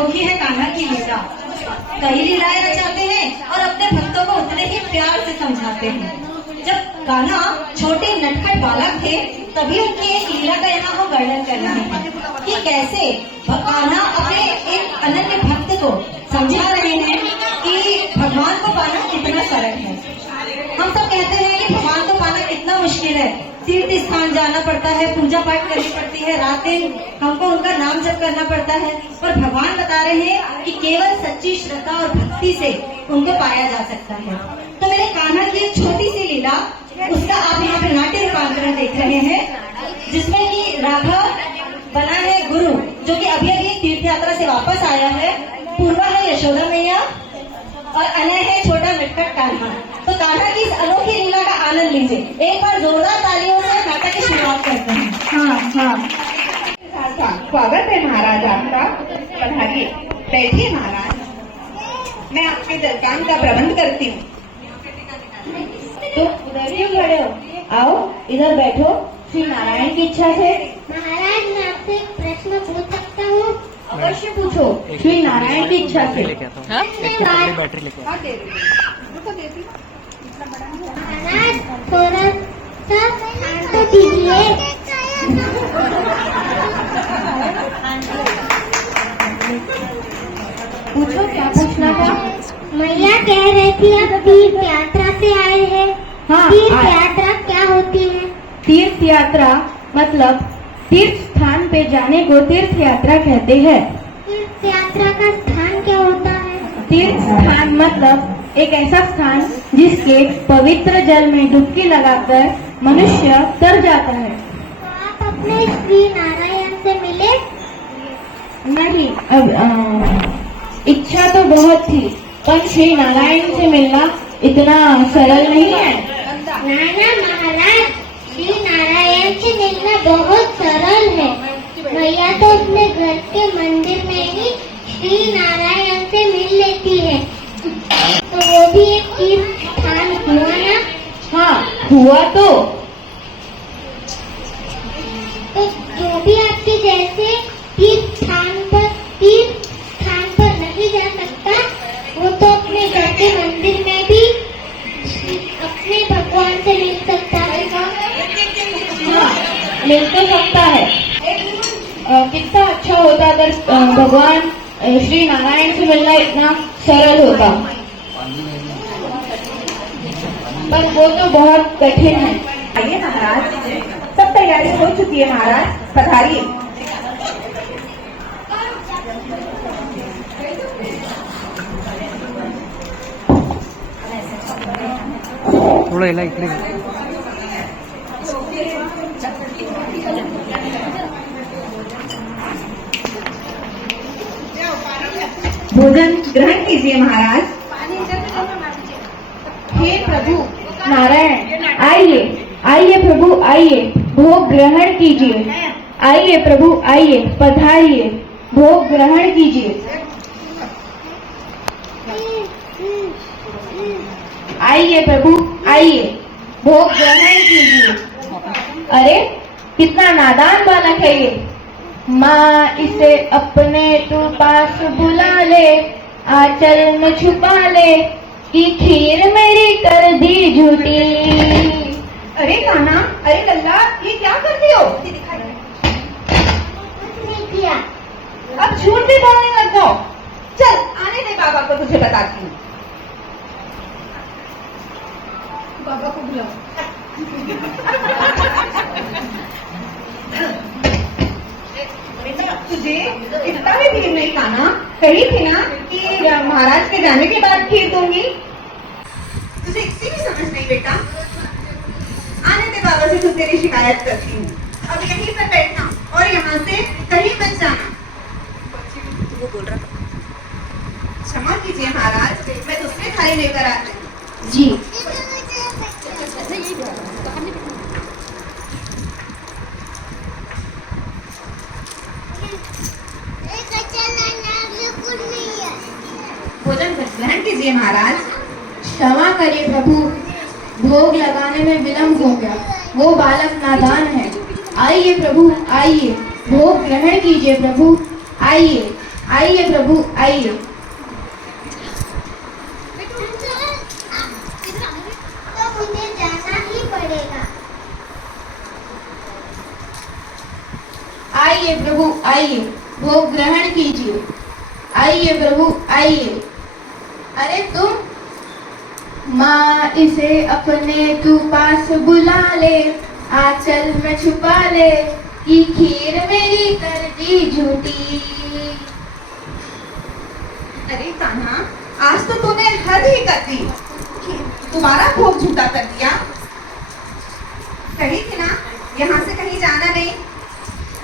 अनोखी है कान्हा की लीला। कई लीलाएं रचाते हैं और अपने भक्तों को उतने ही प्यार से समझाते हैं। जब कान्हा छोटे नटखट बालक थे तभी उनकी एक लीला का यहाँ हम वर्णन कर रहे हैं कि कैसे कान्हा अपने एक अनन्य भक्त को समझा रहे हैं कि भगवान को पाना कितना सरल है। हम सब कहते हैं कि भगवान को पाना कितना मुश्किल है, तीर्थ स्थान जाना पड़ता है, पूजा पाठ करनी पड़ती है, रात दिन हमको उनका नाम जप करना पड़ता है, पर भगवान बता रहे हैं कि केवल सच्ची श्रद्धा और भक्ति से उनको पाया जा सकता है। तो मेरे कान्हा की एक छोटी सी लीला, उसका आप यहाँ पे नाट्य रूपांतरण देख रहे हैं, जिसमें कि राघव बना है गुरु, जो कि अभी अभी तीर्थ यात्रा से वापस आया है। पूर्वा है यशोदा मैया और अनय है छोटा नटखट कान्हा। तो कान्हा की इस अनोखी लीला का आनंद लीजिए। एक बार जोरदार तालियों से नाटक की शुरुआत करते हैं। स्वागत है महाराज आपका, पधारिए, बैठिए महाराज। मैं आपके जलपान का प्रबंध करती हूँ। तो उधर क्यों खड़े हो? आओ इधर बैठो। श्री नारायण की इच्छा से। महाराज, मैं आपसे एक प्रश्न पूछ सकता हूँ? अवश्य पूछो। श्री नारायण की इच्छा से। महाराज, थोड़ा सा शांत दीजिए। पूछो, क्या पूछना था? मैया कह रही थी आप तीर्थ यात्रा से आए हैं। हाँ, तीर्थ यात्रा क्या होती है? तीर्थ यात्रा मतलब तीर्थ स्थान पे जाने को तीर्थ यात्रा कहते हैं। तीर्थ यात्रा का स्थान क्या होता है? तीर्थ स्थान मतलब एक ऐसा स्थान जिसके पवित्र जल में डुबकी लगाकर मनुष्य तर जाता है। तो आप अपने श्री नारायण से मिले? नहीं, अब इच्छा तो बहुत थी, पर श्री नारायण से मिलना इतना सरल नहीं है। नाना महाराज, श्री नारायण से मिलना बहुत सरल है। मैया तो अपने घर के मंदिर में ही श्री नारायण से मिल लेती है, तो वो भी एक तीर्थ स्थान हुआ ना? हाँ, हुआ तो जो भी आपके जैसे तीर्थ स्थान पर नहीं जा सकता, वो तो अपने घर के मंदिर में भी अपने भगवान से मिल सकता है। हाँ, मिल तो सकता है। कितना अच्छा होता अगर भगवान श्री नारायण से मिलना इतना सरल होता, पर वो तो बहुत कठिन है। आइए महाराज, सब तैयारी हो चुकी है महाराज, पधारिए। थोड़ा हिला इकडे। भोजन ग्रहण कीजिए महाराज। हे प्रभु नारायण, आइए आइए प्रभु आइए, भोग ग्रहण कीजिए। आइए प्रभु आइए, पधारिए, भोग ग्रहण कीजिए। आइए प्रभु आइए, भोग ग्रहण कीजिए। अरे कितना नादान बालक है ये। माँ इसे अपने तू पास बुला ले, आंचल में छुपा ले, कि खीर मेरी कर दी झूठी। अरे कान्हा, अरे लल्ला, ये क्या करती हो? नहीं किया। अब झूठ भी बोलने लग जाओ। चल आने दे, बाबा को तुझे बताती हूँ। बाबा को बुलाओ। तुझे इतना भी भीड़ नहीं कान्हा, कही थी ना कि महाराज के जाने के बाद खीर दूंगी। तुझे इतनी भी समझ नहीं बेटा। आने दे, बाबा से तुझ तेरी शिकायत करती हूँ। अब यहीं पर बैठना और यहाँ से कहीं मत जाना। वो बोल रहा था। क्षमा कीजिए महाराज, मैं दूसरे थाली लेकर आती हूँ। जी। भोजन ग्रहण कीजिए महाराज। क्षमा करिए प्रभु, भोग लगाने में विलंब हो गया, वो बालक नादान है। आइए प्रभु आइए, भोग ग्रहण कीजिए प्रभु, आइए। आइए प्रभु आइए। तो मुझे जाना ही पड़ेगा। आइए प्रभु आइए, भोग ग्रहण कीजिए। आइए प्रभु आइए। अरे तुम, माँ इसे अपने तू पास बुला ले, आंचल में छुपा ले, कि खीर मेरी कर दी झूठी। अरे कान्हा, आज तो तूने हद ही कर दी। तुम्हारा भोग झूठा कर दिया। कही थी ना यहाँ से कहीं जाना नहीं,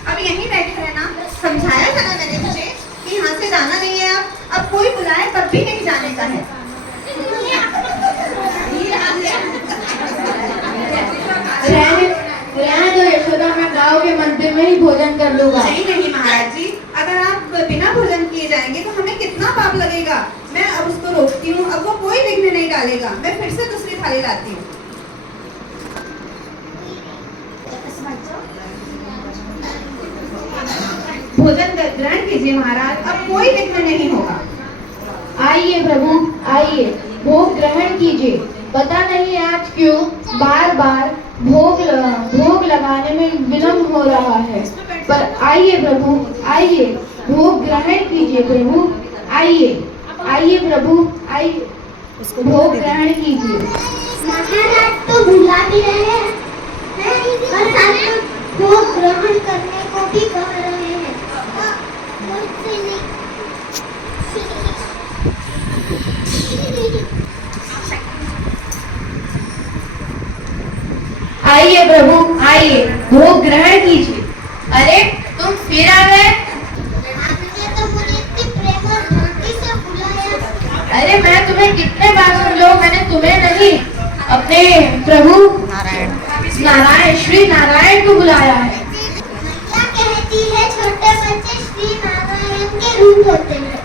अब यहीं बैठे रहना। समझाया था ना मैंने तुझे कि यहाँ से जाना नहीं है। अब कोई बुलाए तब भी नहीं जाने का है। रहने दो यशोदा, मैं गांव के मंदिर में ही भोजन कर लूंगा। नहीं नहीं महाराज जी, अगर आप बिना भोजन किए जाएंगे तो हमें कितना पाप लगेगा। मैं अब उसको रोकती हूँ, अब वो कोई विघ्न नहीं डालेगा। मैं फिर से दूसरी थाली लाती हूँ। भोजन ग्रहण कीजिए महाराज, अब कोई विघ्न नहीं होगा। आइए प्रभु आइए, भोग ग्रहण कीजिए। पता नहीं आज क्यों बार बार भोग लगाने में विलम्ब हो रहा है, पर आइए प्रभु आइए, भोग ग्रहण कीजिए प्रभु। आइए आइए प्रभु आइए, भोग ग्रहण कीजिए। महाराज तो बुला भी रहे हैं और साथ में भोग ग्रहण करने को भी कह रहे हैं। मुझसे नहीं। आइए प्रभु आइए, भोग ग्रहण कीजिए। अरे तुम फिर आ गए। आपने तो मुझे इतनी प्रेम और भक्ति से बुलाया। अरे मैं तुम्हें कितने बार समझाऊं, मैंने तुम्हें नहीं, अपने प्रभु नारायण श्री नारायण को बुलाया है। क्या कहती है, छोटे बच्चे श्री नारायण के रूप होते हैं।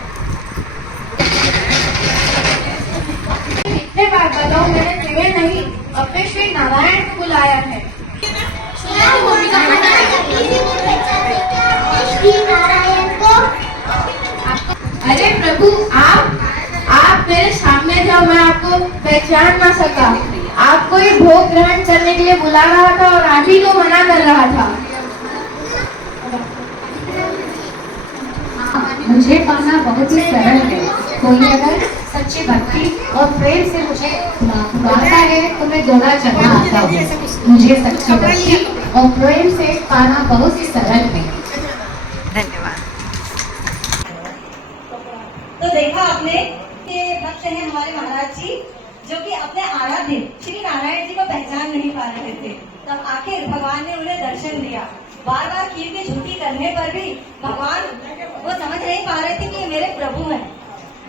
कितने बार बताऊं, मैंने तुम्हें नहीं, अपने श्री नारायण को बुलाया है। क्या हुआ महाराज, किसी ने पहचाना क्या अपने श्री नारायण को? अरे प्रभु आप मेरे सामने थे और मैं आपको पहचान ना सका। आपको ये भोग ग्रहण करने के लिए बुला रहा था और आप ही को मना कर रहा था। मुझे पाना बहुत ही सरल है। कोई अगर सच्ची भक्ति और प्रेम से मुझे बुलाता है तो मैं दोहरा चढ़ना आता हूँ। मुझे सच्ची भक्ति और प्रेम से पाना बहुत ही सरल है। धन्यवाद। तो देखा आपने कि भक्त हैं हमारे महाराज जी, जो कि अपने आराध्य श्री नारायण जी को पहचान नहीं पा रहे थे। तब आखिर भगवान ने उन्हें दर्शन दिया। बार बार खीर की झूठी करने पर भी भगवान वो समझ नहीं पा रहे थे कि ये मेरे प्रभु हैं।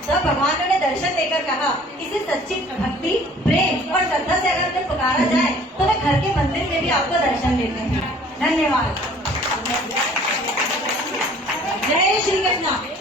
तब भगवान ने उन्हें दर्शन देकर कहा, इसे सच्ची भक्ति प्रेम और श्रद्धा से अगर उन्हें पुकारा जाए तो वे घर के मंदिर में भी आपको दर्शन देते हैं। धन्यवाद। जय श्री कृष्ण।